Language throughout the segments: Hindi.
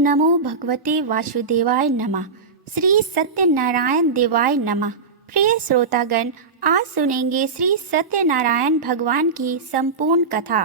नमो भगवते वासुदेवाय नमः। श्री सत्यनारायण देवाय नमः। प्रिय श्रोतागण, आज सुनेंगे श्री सत्यनारायण भगवान की संपूर्ण कथा।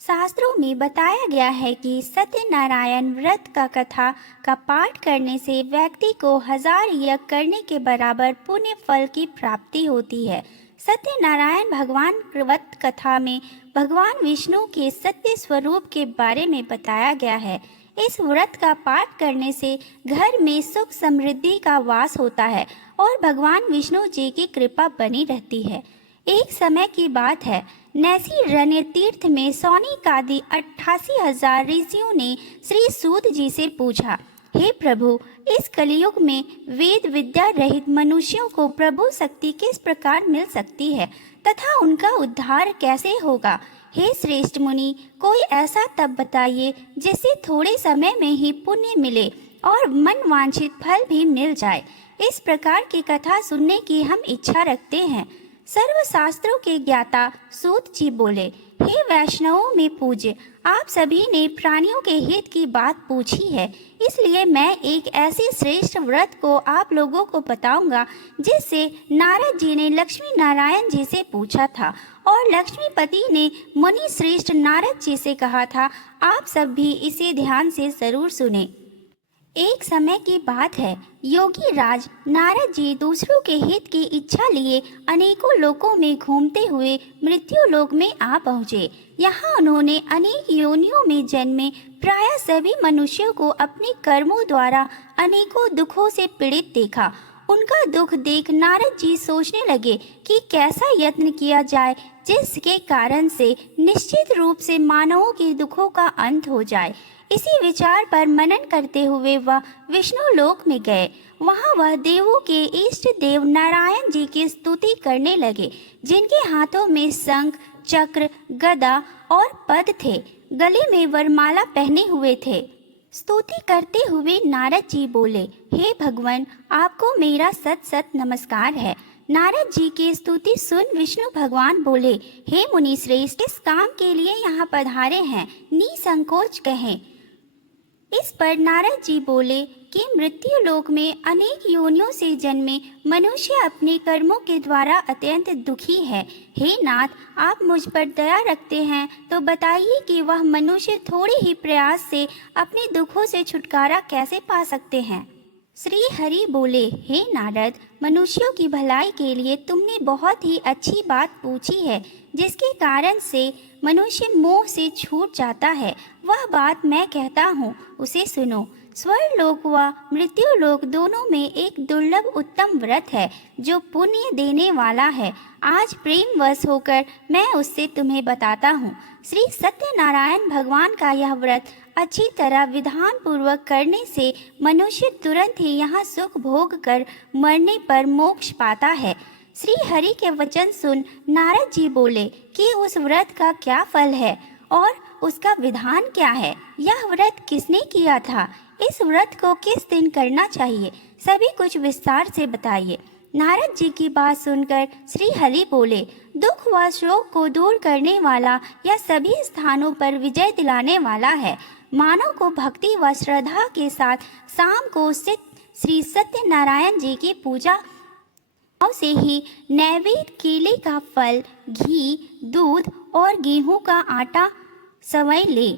शास्त्रों में बताया गया है कि सत्यनारायण व्रत का कथा का पाठ करने से व्यक्ति को 1000 यज्ञ करने के बराबर पुण्य फल की प्राप्ति होती है। सत्यनारायण भगवान व्रत कथा में भगवान विष्णु के सत्य स्वरूप के बारे में बताया गया है। इस व्रत का पाठ करने से घर में सुख समृद्धि का वास होता है और भगवान विष्णु जी की कृपा बनी रहती है। एक समय की बात है, नैसी रण्य तीर्थ में सौनिक आदि 88,000 ऋषियों ने श्री सूत जी से पूछा, हे प्रभु, इस कलयुग में वेद विद्या रहित मनुष्यों को प्रभु शक्ति किस प्रकार मिल सकती है तथा उनका उद्धार कैसे होगा? हे श्रेष्ठ मुनि, कोई ऐसा तप बताइए जिससे थोड़े समय में ही पुण्य मिले और मन वांछित फल भी मिल जाए। इस प्रकार की कथा सुनने की हम इच्छा रखते हैं। सर्वशास्त्रों के ज्ञाता सूत जी बोले, हे वैष्णवों में पूज्य, आप सभी ने प्राणियों के हित की बात पूछी है, इसलिए मैं एक ऐसे श्रेष्ठ व्रत को आप लोगों को बताऊंगा जिससे नारद जी ने लक्ष्मी नारायण जी से पूछा था और लक्ष्मीपति ने मुनि श्रेष्ठ नारद जी से कहा था। आप सब भी इसे ध्यान से जरूर सुने। एक समय की बात है, योगी राज नारद जी दूसरों के हित की इच्छा लिए अनेकों लोकों में घूमते हुए मृत्यु लोक में आ पहुँचे। यहाँ उन्होंने अनेक योनियों में जन्मे प्रायः सभी मनुष्यों को अपने कर्मों द्वारा अनेकों दुखों से पीड़ित देखा। उनका दुख देख नारद जी सोचने लगे कि कैसा यत्न किया जाए जिसके कारण से निश्चित रूप से मानवों के दुखों का अंत हो जाए। इसी विचार पर मनन करते हुए वह विष्णु लोक में गए। वहां वह देवों के इष्ट देव नारायण जी की स्तुति करने लगे, जिनके हाथों में शंख, चक्र, गदा और पद थे। गले में वरमाला पहने हुए थे। स्तुति करते हुए नारद जी बोले, हे भगवान, आपको मेरा सत सत नमस्कार है। नारद जी की स्तुति सुन विष्णु भगवान बोले, हे मुनि श्रेष्ठ, इस काम के लिए यहाँ पधारे हैं, निसंकोच कहें। इस पर नारद जी बोले कि मृत्यु लोक में अनेक योनियों से जन्मे मनुष्य अपने कर्मों के द्वारा अत्यंत दुखी है। हे नाथ, आप मुझ पर दया रखते हैं तो बताइए कि वह मनुष्य थोड़े ही प्रयास से अपने दुखों से छुटकारा कैसे पा सकते हैं? श्री हरि बोले, हे नारद, मनुष्यों की भलाई के लिए तुमने बहुत ही अच्छी बात पूछी है, जिसके कारण से मनुष्य मोह से छूट जाता है। वह बात मैं कहता हूँ, उसे सुनो। स्वर्लोक व मृत्यु लोक दोनों में एक दुर्लभ उत्तम व्रत है जो पुण्य देने वाला है। आज प्रेम वश होकर मैं उससे तुम्हें बताता हूँ। श्री सत्यनारायण भगवान का यह व्रत अच्छी तरह विधान पूर्वक करने से मनुष्य तुरंत ही यहाँ सुख भोग कर मरने पर मोक्ष पाता है। श्री हरि के वचन सुन नारद जी बोले कि उस व्रत का क्या फल है और उसका विधान क्या है? यह व्रत किसने किया था? इस व्रत को किस दिन करना चाहिए? सभी कुछ विस्तार से बताइए। नारद जी की बात सुनकर श्री हरि बोले, दुख व शोक को दूर करने वाला यह सभी स्थानों पर विजय दिलाने वाला है। मानव को भक्ति व श्रद्धा के साथ शाम को स्थित श्री सत्यनारायण जी की पूजा से ही नैवेद्य, केले का फल, घी, दूध और गेहूं का आटा सवै ले।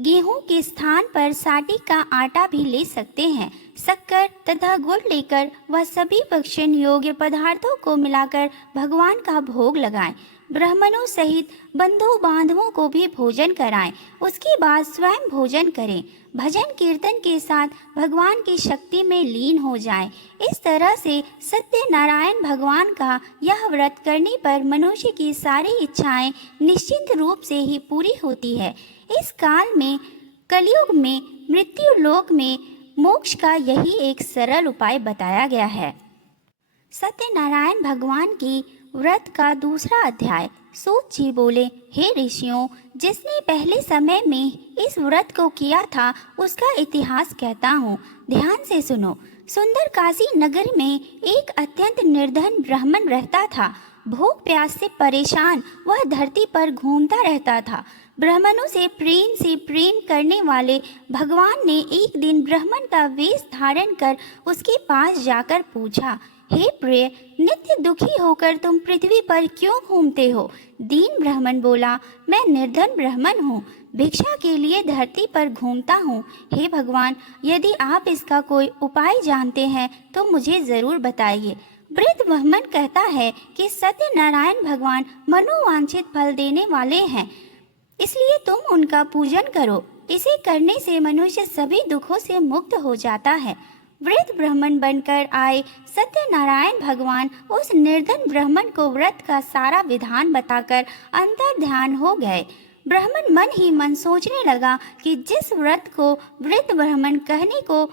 गेहूं के स्थान पर साटी का आटा भी ले सकते हैं। शक्कर तथा गुड़ लेकर वह सभी भक्षण योग्य पदार्थों को मिलाकर भगवान का भोग लगाएं। ब्राह्मणों सहित बंधु बांधवों को भी भोजन कराएं। उसके बाद स्वयं भोजन करें। भजन कीर्तन के साथ भगवान की शक्ति में लीन हो जाएं। इस तरह से सत्यनारायण भगवान का यह व्रत करने पर मनुष्य की सारी इच्छाएं निश्चिंत रूप से ही पूरी होती है। इस काल में, कलयुग में, मृत्यु लोक में मोक्ष का यही एक सरल उपाय बताया गया है। सत्यनारायण भगवान की व्रत का दूसरा अध्याय। सूत जी बोले, हे ऋषियों, जिसने पहले समय में इस व्रत को किया था उसका इतिहास कहता हूँ, ध्यान से सुनो। सुंदर काशी नगर में एक अत्यंत निर्धन ब्राह्मण रहता था। भूख प्यास से परेशान वह धरती पर घूमता रहता था। ब्राह्मणों से प्रेम करने वाले भगवान ने एक दिन ब्राह्मण का वेश धारण कर उसके पास जाकर पूछा, हे प्रिय, नित्य दुखी होकर तुम पृथ्वी पर क्यों घूमते हो? दीन ब्राह्मण बोला, मैं निर्धन ब्राह्मण हूँ, भिक्षा के लिए धरती पर घूमता हूँ। हे भगवान, यदि आप इसका कोई उपाय जानते हैं तो मुझे जरूर बताइए। वृद्ध ब्राह्मण कहता है कि सत्यनारायण भगवान मनोवांछित फल देने वाले हैं, इसलिए तुम उनका पूजन करो। इसे करने से मनुष्य सभी दुखों से मुक्त हो जाता है। वृद्ध ब्राह्मण बनकर आए सत्यनारायण भगवान उस निर्धन ब्राह्मण को व्रत का सारा विधान बताकर अंतर ध्यान हो गए। ब्राह्मण मन ही मन सोचने लगा कि जिस व्रत को वृद्ध ब्राह्मण कहने को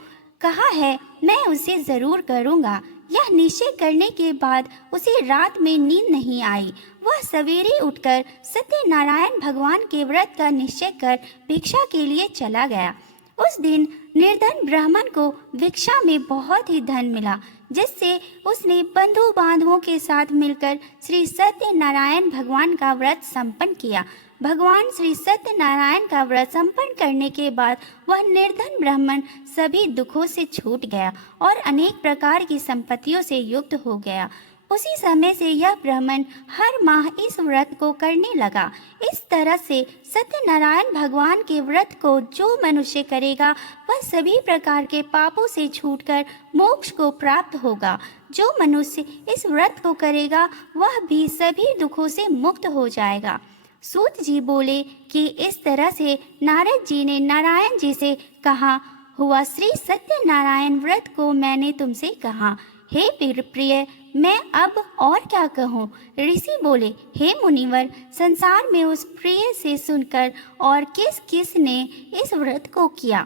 कहा है, मैं उसे जरूर करूँगा। यह निश्चय करने के बाद उसे रात में नींद नहीं आई। वह सवेरे उठकर सत्यनारायण भगवान के व्रत का निश्चय कर भिक्षा के लिए चला गया। उस दिन निर्धन ब्राह्मण को भिक्षा में बहुत ही धन मिला, जिससे उसने बंधु बांधवों के साथ मिलकर श्री सत्यनारायण भगवान का व्रत संपन्न किया। भगवान श्री सत्यनारायण का व्रत संपन्न करने के बाद वह निर्धन ब्राह्मण सभी दुखों से छूट गया और अनेक प्रकार की संपत्तियों से युक्त हो गया। उसी समय से यह ब्राह्मण हर माह इस व्रत को करने लगा। इस तरह से सत्यनारायण भगवान के व्रत को जो मनुष्य करेगा वह सभी प्रकार के पापों से छूटकर मोक्ष को प्राप्त होगा। जो मनुष्य इस व्रत को करेगा वह भी सभी दुखों से मुक्त हो जाएगा। सूत जी बोले कि इस तरह से नारद जी ने नारायण जी से कहा, हुआ श्री सत्यनारायण व्रत को मैंने तुमसे कहा। हे प्रिय, मैं अब और क्या कहूँ? ऋषि बोले, हे मुनिवर, संसार में उस प्रिय से सुनकर और किस किस ने इस व्रत को किया,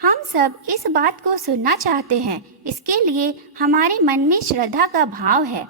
हम सब इस बात को सुनना चाहते हैं। इसके लिए हमारे मन में श्रद्धा का भाव है।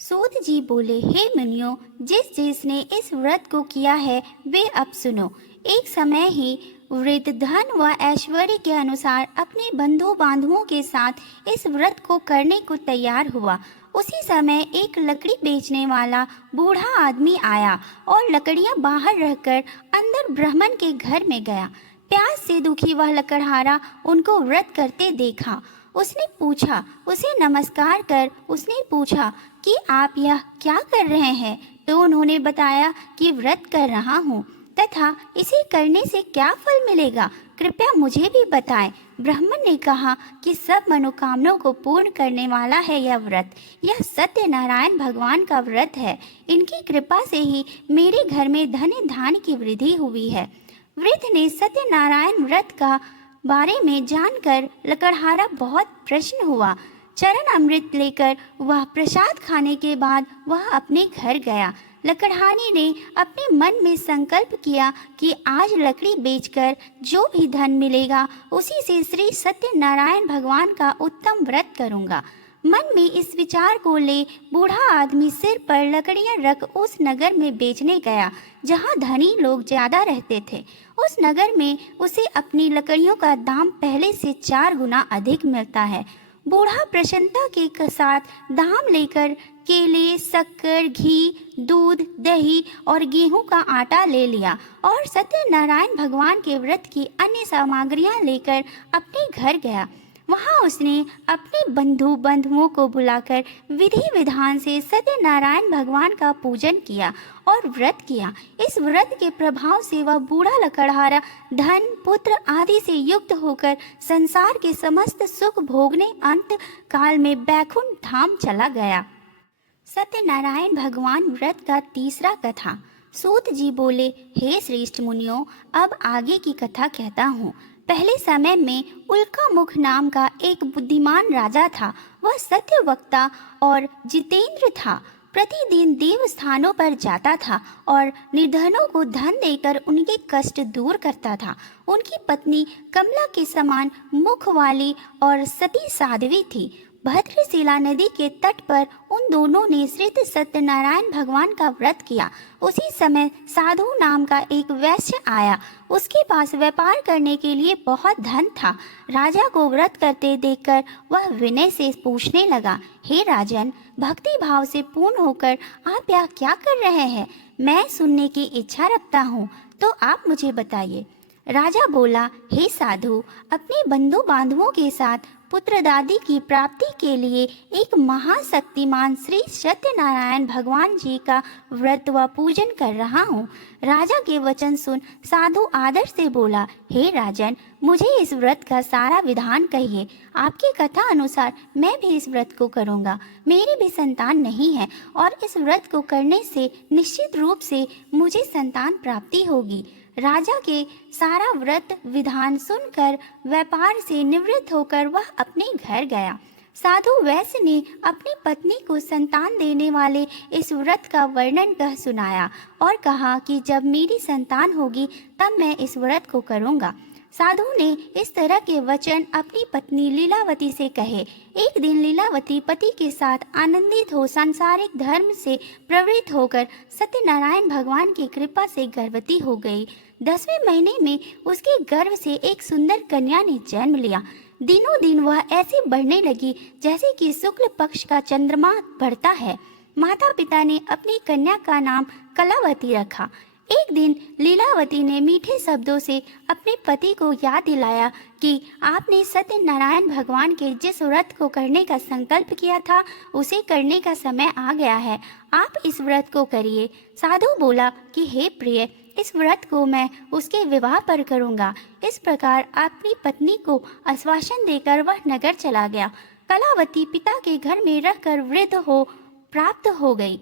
सूत जी बोले, हे मुनियों, जिस जिसने इस व्रत को किया है वे अब सुनो। एक समय ही वृद्ध धन व ऐश्वर्य के अनुसार अपने बंधु बांधवों के साथ इस व्रत को करने को तैयार हुआ। उसी समय एक लकड़ी बेचने वाला बूढ़ा आदमी आया और लकड़ियां बाहर रखकर अंदर ब्राह्मण के घर में गया। प्यास से दुखी वह लकड़हारा उनको व्रत करते देखा। उसे नमस्कार कर उसने पूछा कि आप यह क्या कर रहे हैं? तो उन्होंने बताया कि व्रत कर रहा हूँ तथा इसे करने से क्या फल मिलेगा, कृपया मुझे भी बताएं। ब्राह्मण ने कहा कि सब मनोकामनाओं को पूर्ण करने वाला है यह व्रत। यह सत्यनारायण भगवान का व्रत है। इनकी कृपा से ही मेरे घर में धन धान्य की वृद्धि हुई है। वृद्ध ने सत्यनारायण व्रत का बारे में जानकर लकड़हारा बहुत प्रसन्न हुआ। चरण अमृत लेकर वह प्रसाद खाने के बाद वह अपने घर गया। लकड़हारे ने अपने मन में संकल्प किया कि आज लकड़ी बेचकर जो भी धन मिलेगा उसी से श्री सत्यनारायण भगवान का उत्तम व्रत करूंगा। मन में इस विचार को ले बूढ़ा आदमी सिर पर लकड़ियां रख उस नगर में बेचने गया जहां धनी लोग ज्यादा रहते थे। उस नगर में उसे अपनी लकड़ियों का दाम पहले से 4 गुना अधिक मिलता है। बूढ़ा प्रसन्नता के साथ दाम लेकर केले, शक्कर, घी, दूध, दही और गेहूं का आटा ले लिया और सत्यनारायण भगवान के व्रत की अन्य सामग्रियां लेकर अपने घर गया। वहां उसने अपने बंधु बांधवों को बुलाकर विधि विधान से सत्यनारायण भगवान का पूजन किया और व्रत किया। इस व्रत के प्रभाव से वह बूढ़ा लकड़हारा धन, पुत्र आदि से युक्त होकर संसार के समस्त सुख भोगने अंत काल में बैकुंठ धाम चला गया। सत्यनारायण भगवान व्रत का तीसरा कथा। सूत जी बोले, हे श्रेष्ठ मुनियों, अब आगे की कथा कहता हूँ। पहले समय में उल्कामुख नाम का एक बुद्धिमान राजा था। वह सत्यवक्ता और जितेंद्र था। प्रतिदिन देव स्थानों पर जाता था और निर्धनों को धन देकर उनके कष्ट दूर करता था। उनकी पत्नी कमला के समान मुख वाली और सती साध्वी थी। भद्रशिला नदी के तट पर उन दोनों ने श्री सत्यनारायण भगवान का व्रत किया। उसी समय साधु नाम का एक वैश्य आया। उसके पास व्यापार करने के लिए बहुत धन था। राजा को व्रत करते देखकर वह विनय से पूछने लगा, हे राजन, भक्ति भाव से पूर्ण होकर आप यह क्या कर रहे हैं? मैं सुनने की इच्छा रखता हूँ। तो आप मुझे बताइए। राजा बोला, हे साधु, अपने बंधु बांधवों के साथ पुत्रदादी की प्राप्ति के लिए एक महाशक्तिमान श्री सत्यनारायण भगवान जी का व्रत व पूजन कर रहा हूँ। राजा के वचन सुन साधु आदर से बोला, हे राजन, मुझे इस व्रत का सारा विधान कहिए। आपकी कथा अनुसार मैं भी इस व्रत को करूँगा। मेरी भी संतान नहीं है और इस व्रत को करने से निश्चित रूप से मुझे संतान प्राप्ति होगी। राजा के सारा व्रत विधान सुनकर व्यापार से निवृत्त होकर वह अपने घर गया। साधु वैश्य ने अपनी पत्नी को संतान देने वाले इस व्रत का वर्णन कह सुनाया और कहा कि जब मेरी संतान होगी तब मैं इस व्रत को करूँगा। साधु ने इस तरह के वचन अपनी पत्नी लीलावती से कहे। एक दिन लीलावती पति के साथ आनंदित हो सांसारिक धर्म से प्रवृत्त होकर सत्यनारायण भगवान की कृपा से गर्भवती हो गई। 10वें महीने में उसके गर्भ से एक सुंदर कन्या ने जन्म लिया। दिनों दिन वह ऐसे बढ़ने लगी जैसे कि शुक्ल पक्ष का चंद्रमा बढ़ता है। माता पिता ने अपनी कन्या का नाम कलावती रखा। एक दिन लीलावती ने मीठे शब्दों से अपने पति को याद दिलाया कि आपने सत्यनारायण भगवान के जिस व्रत को करने का संकल्प किया था उसे करने का समय आ गया है। आप इस व्रत को करिए। साधु बोला कि हे प्रिय, इस व्रत को मैं उसके विवाह पर करूँगा। इस प्रकार अपनी पत्नी को आश्वासन देकर वह नगर चला गया। कलावती पिता के घर में रहकर वृद्ध हो प्राप्त हो गई।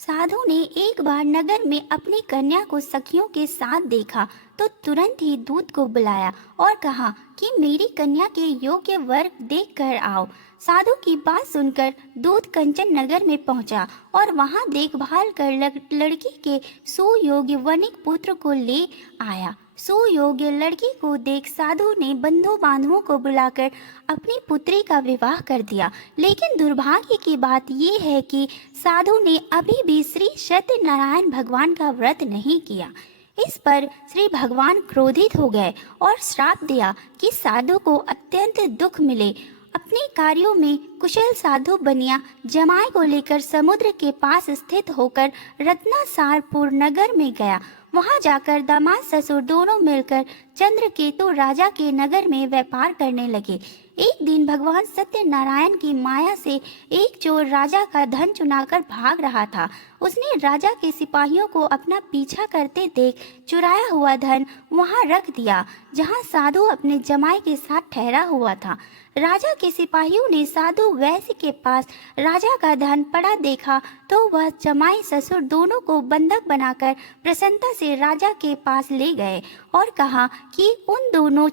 साधु ने एक बार नगर में अपनी कन्या को सखियों के साथ देखा तो तुरंत ही दूत को बुलाया और कहा कि मेरी कन्या के योग्य वर देख कर आओ। साधु की बात सुनकर दूत कंचन नगर में पहुंचा और वहां देखभाल कर लड़की के सुयोग्य वनिक पुत्र को ले आया। सुयोग्य लड़की को देख साधु ने बंधु बांधवों को बुलाकर अपनी पुत्री का विवाह कर दिया। लेकिन दुर्भाग्य की बात यह है कि साधु ने अभी भी श्री सत्यनारायण भगवान का व्रत नहीं किया। इस पर श्री भगवान क्रोधित हो गए और श्राप दिया कि साधु को अत्यंत दुख मिले। अपने कार्यों में कुशल साधु बनिया जमाई को लेकर समुद्र के पास स्थित होकर रत्नासारपुर नगर में गया। वहां जाकर दामाद ससुर दोनों मिलकर चंद्रकेतु राजा के नगर में व्यापार करने लगे। एक दिन भगवान सत्यनारायण की माया से एक चोर राजा का धन चुराकर भाग रहा था। उसने राजा के सिपाहियों को अपना पीछा करते देख चुराया हुआ धन वहां रख दिया जहां साधु अपने जमाई के साथ ठहरा हुआ था। राजा के सिपाहियों ने साधु वैश्य के पास राजा का धन पड़ा देखा तो वह जमाई ससुर दोनों को बंधक बनाकर प्रसन्नता से राजा के पास ले गए और कहा कि उन दोनों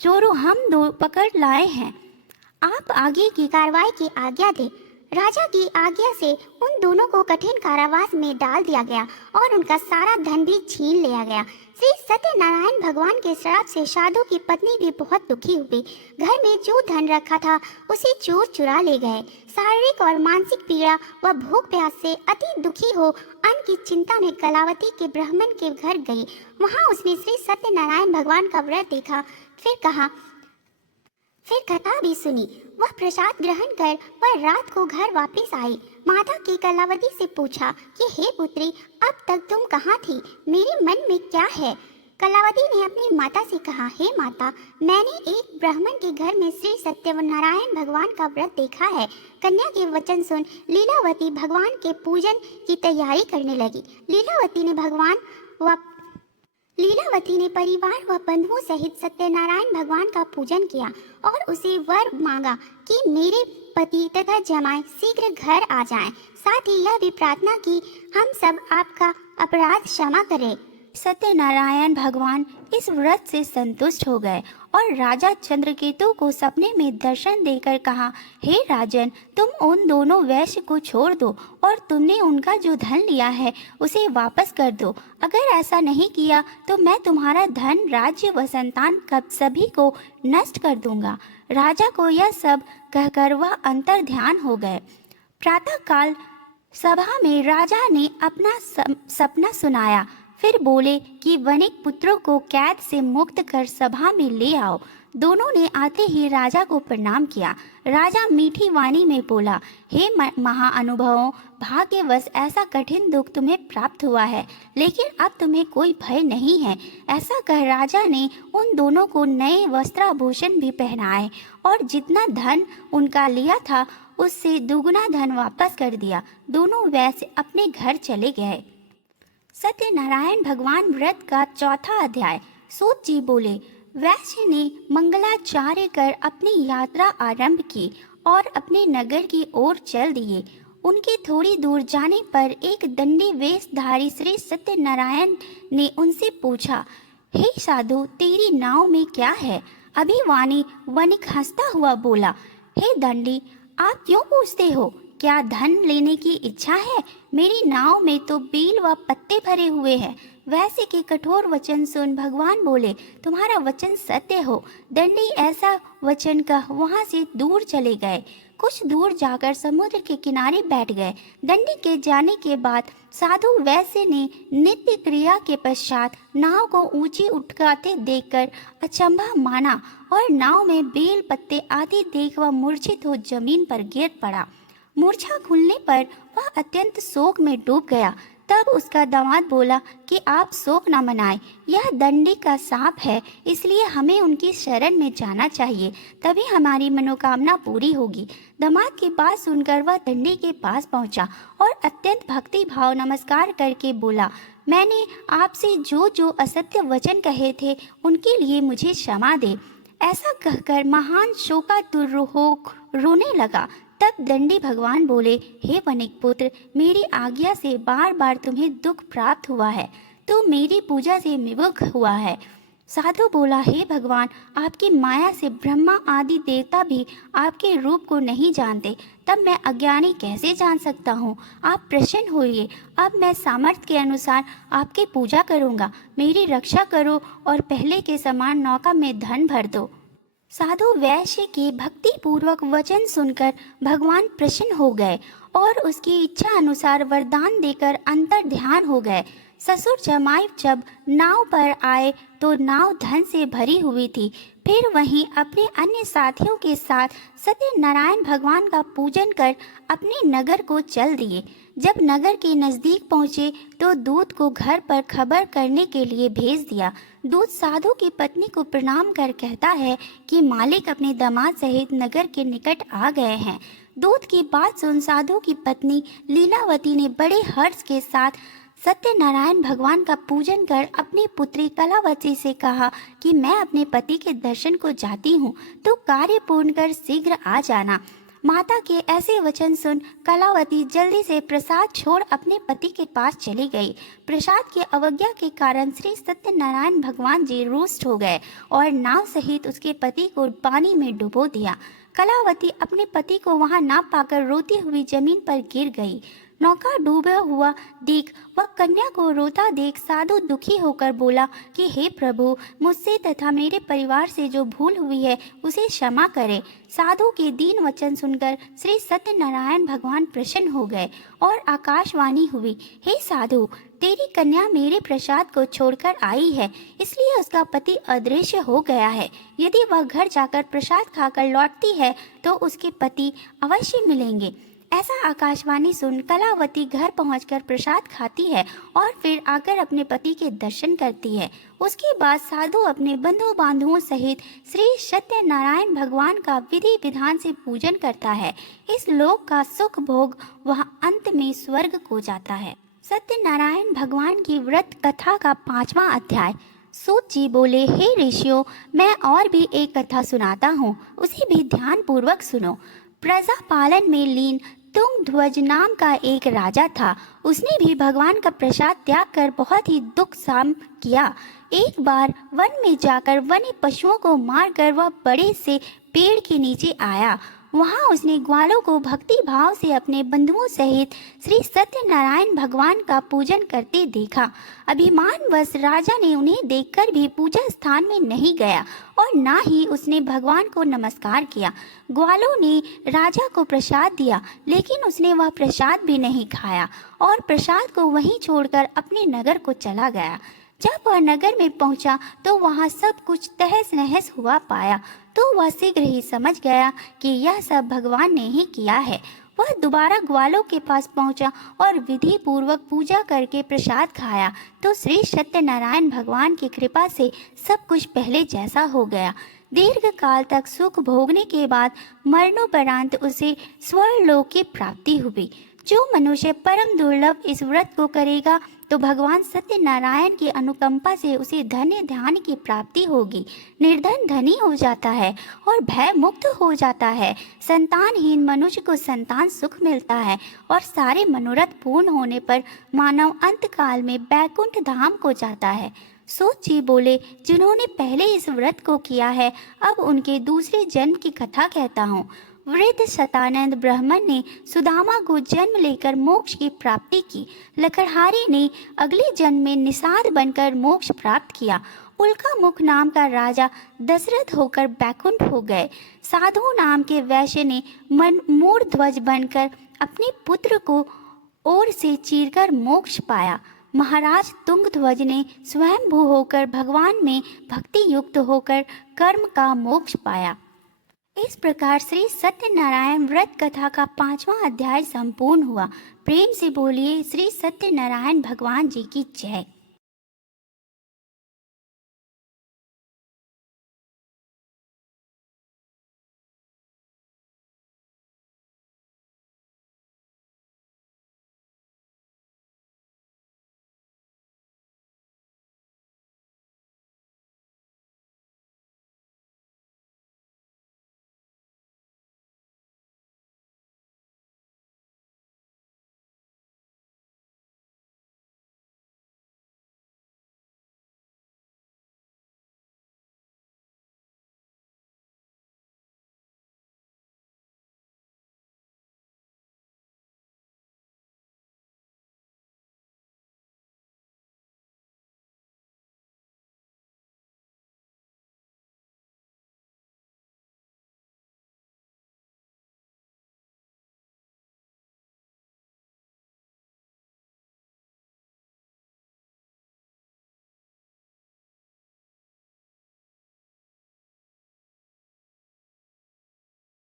चोरों हम दो पकड़ लाए हैं, आप आगे की कार्रवाई की आज्ञा दें। राजा की आज्ञा से उन दोनों को कठिन कारावास में डाल दिया गया और उनका सारा धन भी छीन लिया गया। श्री सत्यनारायण भगवान के श्राप से साधु की पत्नी भी बहुत दुखी हुई। घर में जो धन रखा था उसे चोर चुरा ले गए। शारीरिक और मानसिक पीड़ा व भूख प्यास से अति दुखी हो अन्न की चिंता में कलावती के ब्राह्मण के घर गई। वहां उसने श्री सत्यनारायण भगवान का व्रत देखा, फिर कथा भी सुनी। वह प्रसाद ग्रहण कर वह रात को घर वापस आई। माता की कलावती से पूछा कि हे पुत्री, अब तक तुम कहाँ थी? मेरे मन में क्या है? कलावती ने अपनी माता से कहा, हे माता, मैंने एक ब्राह्मण के घर में श्री सत्यनारायण भगवान का व्रत देखा है। कन्या के वचन सुन लीलावती भगवान के पूजन की तैयारी करने लगी। लीलावती ने परिवार व बंधुओं सहित सत्यनारायण भगवान का पूजन किया और उसे वर मांगा कि मेरे पति तथा जमाई शीघ्र घर आ जाएं। साथ ही यह भी प्रार्थना की हम सब आपका अपराध क्षमा करें। सत्यनारायण भगवान इस व्रत से संतुष्ट हो गए और राजा चंद्रकेतु को सपने में दर्शन देकर कहा, हे राजन, तुम उन दोनों वैश्य को छोड़ दो और तुमने उनका जो धन लिया है उसे वापस कर दो। अगर ऐसा नहीं किया तो मैं तुम्हारा धन, राज्य व संतान कब सभी को नष्ट कर दूंगा। राजा को यह सब कहकर वह अंतर ध्यान हो गए। प्रातः काल सभा में राजा ने अपना सपना सुनाया। फिर बोले कि वनिक पुत्रों को कैद से मुक्त कर सभा में ले आओ। दोनों ने आते ही राजा को प्रणाम किया। राजा मीठी वाणी में बोला, हे महाअनुभवों, भाग्यवश ऐसा कठिन दुख तुम्हें प्राप्त हुआ है, लेकिन अब तुम्हें कोई भय नहीं है। ऐसा कह राजा ने उन दोनों को नए वस्त्राभूषण भी पहनाए और जितना धन उनका लिया था उससे दुगुना धन वापस कर दिया। दोनों वैसे अपने घर चले गए। सत्यनारायण भगवान व्रत का चौथा अध्याय। सूत जी बोले, वैश्य ने मंगलाचार्य कर अपनी यात्रा आरंभ की और अपने नगर की ओर चल दिए। उनके थोड़ी दूर जाने पर एक दंडी वेशधारी श्री सत्यनारायण ने उनसे पूछा, हे साधु, तेरी नाव में क्या है? अभिवानी वणिक हंसता हुआ बोला, हे दंडी, आप क्यों पूछते हो? क्या धन लेने की इच्छा है? मेरी नाव में तो बेल व पत्ते भरे हुए हैं। वैसे के कठोर वचन सुन भगवान बोले, तुम्हारा वचन सत्य हो। दंडी ऐसा वचन कह वहां से दूर चले गए। कुछ दूर जाकर समुद्र के किनारे बैठ गए। दंडी के जाने के बाद साधु वैश्य ने नित्य क्रिया के पश्चात नाव को ऊंची उठकाते देखकर अचंभा माना और नाव में बेल पत्ते आदि देख वह मूर्छित हो जमीन पर गिर पड़ा। मूर्छा खुलने पर वह अत्यंत शोक में डूब गया। तब उसका दामाद बोला कि आप शोक न मनाएं, यह दंडी का सांप है, इसलिए हमें उनकी शरण में जाना चाहिए, तभी हमारी मनोकामना पूरी होगी। दामाद की बात सुनकर वह दंडी के पास पहुंचा और अत्यंत भक्ति भाव नमस्कार करके बोला, मैंने आपसे जो जो असत्य वचन कहे थे उनके लिए मुझे क्षमा दे। ऐसा कहकर महान शोकातुर हो रोने लगा। तब दंडी भगवान बोले, हे वणिक पुत्र, मेरी आज्ञा से बार बार तुम्हें दुख प्राप्त हुआ है, तू मेरी पूजा से विमुख हुआ है। साधु बोला, हे भगवान, आपकी माया से ब्रह्मा आदि देवता भी आपके रूप को नहीं जानते, तब मैं अज्ञानी कैसे जान सकता हूँ? आप प्रसन्न होइए, अब मैं सामर्थ्य के अनुसार आपकी पूजा करूँगा। मेरी रक्षा करो और पहले के समान नौका में धन भर दो। साधु वैश्य के भक्ति पूर्वक वचन सुनकर भगवान प्रसन्न हो गए और उसकी इच्छा अनुसार वरदान देकर अंतर ध्यान हो गए। ससुर जमाई जब नाव पर आए तो नाव धन से भरी हुई थी। फिर वहीं अपने अन्य साथियों के साथ सत्यनारायण भगवान का पूजन कर अपने नगर को चल दिए। जब नगर के नज़दीक पहुँचे तो दूत को घर पर खबर करने के लिए भेज दिया। दूत साधु की पत्नी को प्रणाम कर कहता है कि मालिक अपने दामाद सहित नगर के निकट आ गए हैं। दूत की बात सुन साधु की पत्नी लीलावती ने बड़े हर्ष के साथ सत्यनारायण भगवान का पूजन कर अपनी पुत्री कलावती से कहा कि मैं अपने पति के दर्शन को जाती हूँ, तो कार्य पूर्ण कर शीघ्र आ जाना। माता के ऐसे वचन सुन कलावती जल्दी से प्रसाद छोड़ अपने पति के पास चली गई। प्रसाद की अवज्ञा के कारण श्री सत्यनारायण भगवान जी रुष्ट हो गए और नाव सहित उसके पति को पानी में डुबो दिया। कलावती अपने पति को वहां ना पाकर रोती हुई जमीन पर गिर गई। नौका डूबा हुआ देख वह कन्या को रोता देख साधु दुखी होकर बोला कि हे प्रभु, मुझसे तथा मेरे परिवार से जो भूल हुई है उसे क्षमा करें। साधु के दीन वचन सुनकर श्री सत्यनारायण भगवान प्रसन्न हो गए और आकाशवाणी हुई, हे साधु, तेरी कन्या मेरे प्रसाद को छोड़कर आई है, इसलिए उसका पति अदृश्य हो गया है। यदि वह घर जाकर प्रसाद खाकर लौटती है तो उसके पति अवश्य मिलेंगे। ऐसा आकाशवाणी सुन कलावती घर पहुंचकर प्रसाद खाती है और फिर आकर अपने पति के दर्शन करती है। उसके बाद साधु अपने बंधु बांधुओं सहित श्री सत्यनारायण भगवान का विधि विधान से पूजन करता है। इस लोक का सुख भोग वह अंत में स्वर्ग को जाता है। सत्यनारायण भगवान की व्रत कथा का 5वां अध्याय। सूत जी बोले, हे ऋषियों, मैं और भी एक कथा सुनाता हूँ, उसे भी ध्यान पूर्वक सुनो। प्रजा पालन में लीन तुंगध्वज नाम का एक राजा था। उसने भी भगवान का प्रसाद त्याग कर बहुत ही दुख साम किया। एक बार वन में जाकर वन्य पशुओं को मारकर वह बड़े से पेड़ के नीचे आया। वहां उसने ग्वालों को भक्ति भाव से अपने बंधुओं सहित श्री सत्यनारायण भगवान का पूजन करते देखा। अभिमानवश राजा ने उन्हें देखकर भी पूजा स्थान में नहीं गया और ना ही उसने भगवान को नमस्कार किया। ग्वालों ने राजा को प्रसाद दिया, लेकिन उसने वह प्रसाद भी नहीं खाया और प्रसाद को वहीं छोड़कर अपने नगर को चला गया। जब वह नगर में पहुंचा तो वहां सब कुछ तहस नहस हुआ पाया, तो वह शीघ्र ही समझ गया कि यह सब भगवान ने ही किया है। वह दोबारा ग्वालों के पास पहुंचा और विधि पूर्वक पूजा करके प्रसाद खाया, तो श्री सत्यनारायण भगवान की कृपा से सब कुछ पहले जैसा हो गया। दीर्घ काल तक सुख भोगने के बाद मरणोपरांत उसे स्वर्गलोक की प्राप्ति हुई। जो मनुष्य परम दुर्लभ इस व्रत को करेगा तो भगवान सत्यनारायण की अनुकंपा से उसे धन्य ध्यान की प्राप्ति होगी। निर्धन धनी हो जाता है और भय मुक्त हो जाता है। संतानहीन मनुष्य को संतान सुख मिलता है और सारे मनोरथ पूर्ण होने पर मानव अंतकाल में बैकुंठ धाम को जाता है। सूत जी बोले, जिन्होंने पहले इस व्रत को किया है, अब उनके दूसरे जन्म की कथा कहता हूँ। वृद्ध शतानंद ब्राह्मण ने सुदामा को जन्म लेकर मोक्ष की प्राप्ति की। लकड़हारे ने अगले जन्म में निषाद बनकर मोक्ष प्राप्त किया। उल्का मुख नाम का राजा दशरथ होकर बैकुंठ हो गए। साधु नाम के वैश्य ने मूर ध्वज बनकर अपने पुत्र को ओर से चीरकर मोक्ष पाया। महाराज तुंगध्वज ने स्वयंभू होकर भगवान में भक्ति युक्त होकर कर्म का मोक्ष पाया। इस प्रकार श्री सत्यनारायण व्रत कथा का 5वां अध्याय संपूर्ण हुआ। प्रेम से बोलिए श्री सत्यनारायण भगवान जी की जय।